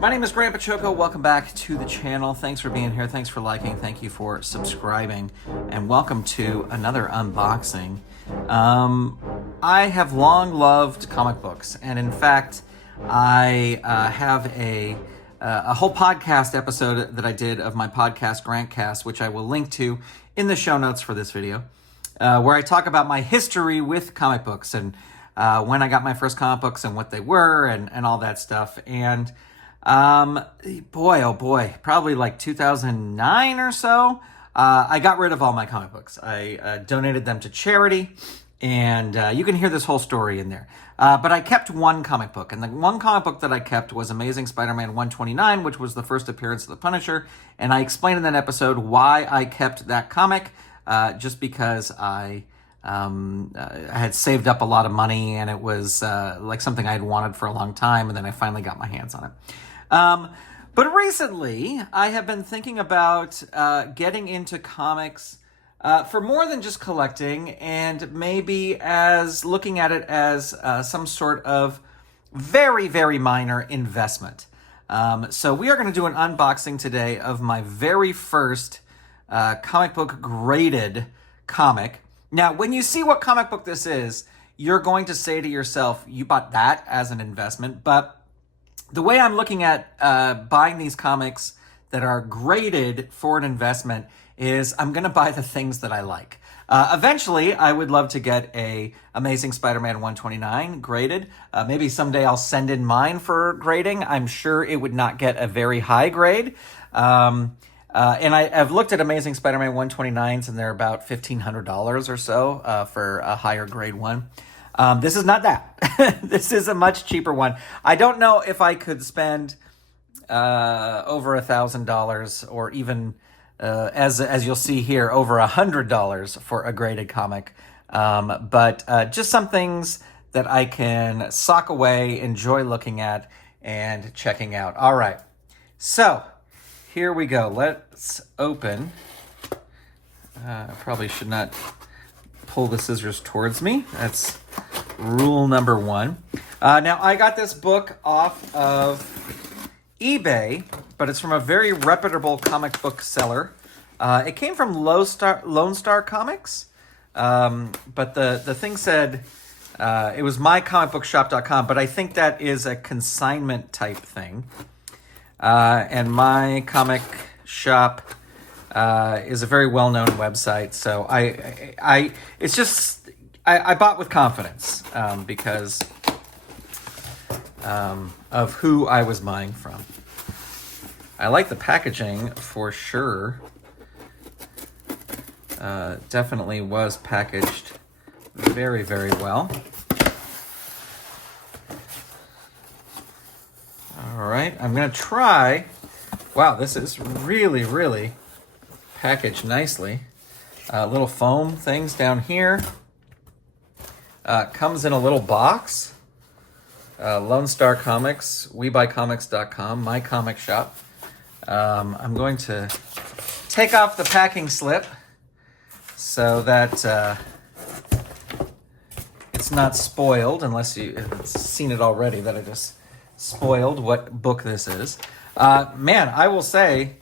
My name is Baciocco. Welcome back to the channel. Thanks for being here. Thanks for liking. Thank you for subscribing. And welcome to another unboxing. I have long loved comic books. And in fact, I have a whole podcast episode that I did of my podcast, Grantcast, which I will link to in the show notes for this video, where I talk about my history with comic books and when I got my first comic books and what they were and all that stuff. And boy, oh boy, probably like 2009 or so, I got rid of all my comic books. I donated them to charity, and you can hear this whole story in there. But I kept one comic book, and the one comic book that I kept was Amazing Spider-Man 129, which was the first appearance of the Punisher, and I explained in that episode why I kept that comic, just because I had saved up a lot of money, and it was like something I had wanted for a long time, and then I finally got my hands on it. But recently, I have been thinking about getting into comics for more than just collecting, and maybe as looking at it as some sort of very, very minor investment. So we are going to do an unboxing today of my very first comic book graded comic. Now, when you see what comic book this is, you're going to say to yourself, you bought that as an investment. But the way I'm looking at buying these comics that are graded for an investment is I'm going to buy the things that I like. Eventually, I would love to get a Amazing Spider-Man 129 graded. Maybe someday I'll send in mine for grading. I'm sure it would not get a very high grade. And I've looked at Amazing Spider-Man 129s, and they're about $1,500 or so for a higher grade one. This is not that. This is a much cheaper one. I don't know if I could spend over $1,000 or even, as you'll see here, over $100 for a graded comic. But just some things that I can sock away, enjoy looking at, and checking out. All right. So here we go. Let's open. I probably should not pull the scissors towards me. That's rule number one. Now, I got this book off of eBay, but it's from a very reputable comic book seller. It came from Lone Star Comics, but the thing said it was mycomicbookshop.com, but I think that is a consignment type thing. And My Comic Shop is a very well-known website, so I bought with confidence because of who I was buying from. I like the packaging for sure. Definitely was packaged very, very well. All right, I'm going to try. Wow, this is really, really packaged nicely. Little foam things down here. Comes in a little box. Lone Star Comics, WeBuyComics.com, My Comic Shop. I'm going to take off the packing slip so that it's not spoiled, unless you've seen it already, that I just spoiled what book this is. Man, I will say,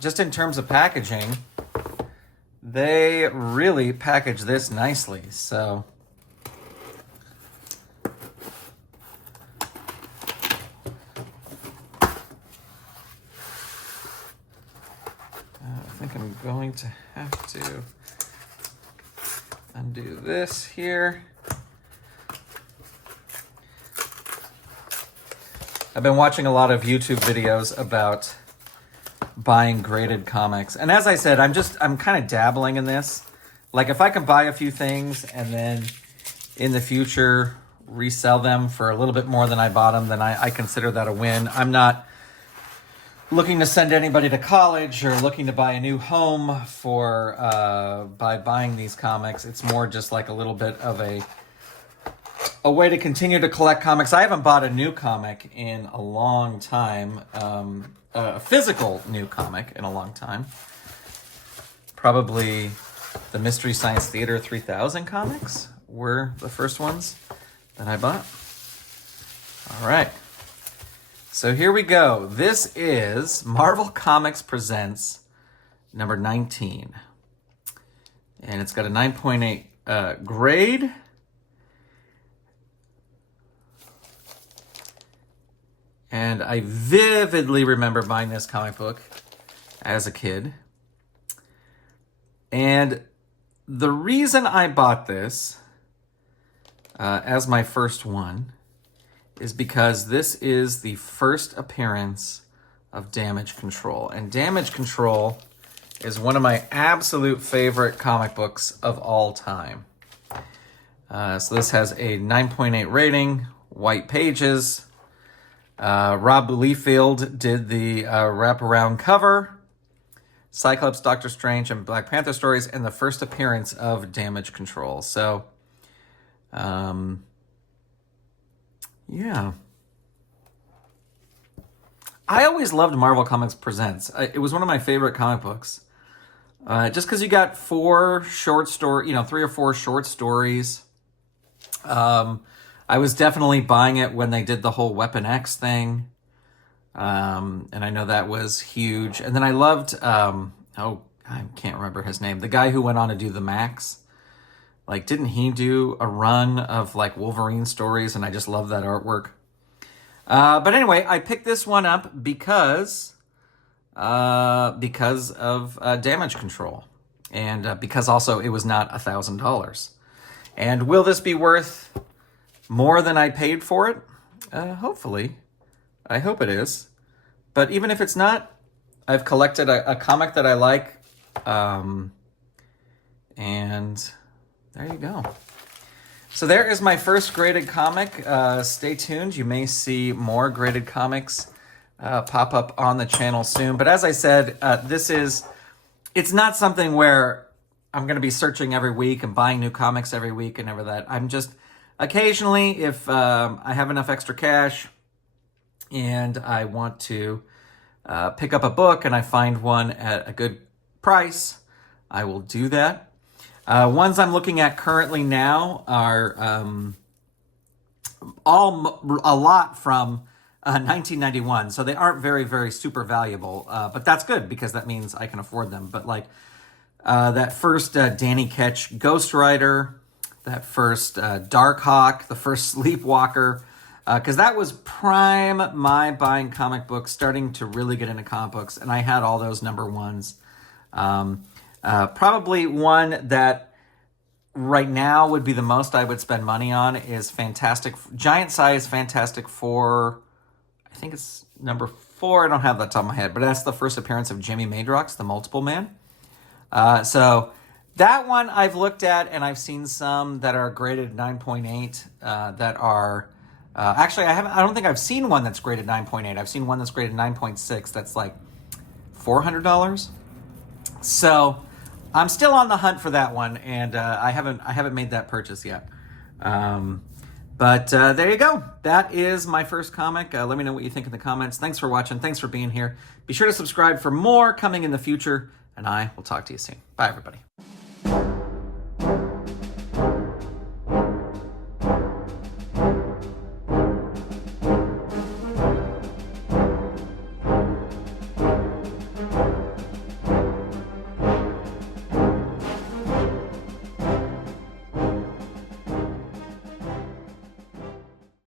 just in terms of packaging, they really package this nicely. So I think I'm going to have to undo this here. I've been watching a lot of YouTube videos about buying graded comics. And as I said, I'm kind of dabbling in this. Like, if I can buy a few things and then in the future resell them for a little bit more than I bought them, then I consider that a win. I'm not looking to send anybody to college or looking to buy a new home by buying these comics. It's more just like a little bit of a way to continue to collect comics. I haven't bought a new comic in a long time, a physical new comic in a long time. Probably the Mystery Science Theater 3000 comics were the first ones that I bought. All right. So here we go. This is Marvel Comics Presents number 19. And it's got a 9.8 grade. And I vividly remember buying this comic book as a kid. And the reason I bought this as my first one is because this is the first appearance of Damage Control. And Damage Control is one of my absolute favorite comic books of all time. So this has a 9.8 rating, white pages. Rob Liefeld did the wraparound cover. Cyclops, Doctor Strange, and Black Panther stories, and the first appearance of Damage Control. So, yeah. I always loved Marvel Comics Presents. It was one of my favorite comic books. Just because you got 3 or 4 short stories. I was definitely buying it when they did the whole Weapon X thing. And I know that was huge. And then I loved, I can't remember his name. The guy who went on to do the Max. Like, didn't he do a run of, like, Wolverine stories? And I just love that artwork. But anyway, I picked this one up because of Damage Control. And because also it was not $1,000. And will this be worth more than I paid for it? Hopefully. I hope it is. But even if it's not, I've collected a comic that I like. And there you go. So there is my first graded comic. Stay tuned. You may see more graded comics pop up on the channel soon. But as I said, it's not something where I'm going to be searching every week and buying new comics every week and that. I'm just occasionally, if I have enough extra cash and I want to pick up a book and I find one at a good price, I will do that. Ones I'm looking at currently now are a lot from 1991, so they aren't very, very super valuable, but that's good because that means I can afford them. But like that first Danny Ketch Ghost Rider, that first Darkhawk, the first Sleepwalker, because that was prime my buying comic books, starting to really get into comic books, and I had all those number ones. Probably one that right now would be the most I would spend money on is Giant Size Fantastic Four. I think it's number 4. I don't have that top of my head, but that's the first appearance of Jimmy Madrox, the Multiple Man. So that one I've looked at, and I've seen some that are graded 9.8 that are... actually, I don't think I've seen one that's graded 9.8. I've seen one that's graded 9.6 that's like $400. So I'm still on the hunt for that one, and I haven't made that purchase yet. But there you go. That is my first comic. Let me know what you think in the comments. Thanks for watching. Thanks for being here. Be sure to subscribe for more coming in the future, and I will talk to you soon. Bye, everybody.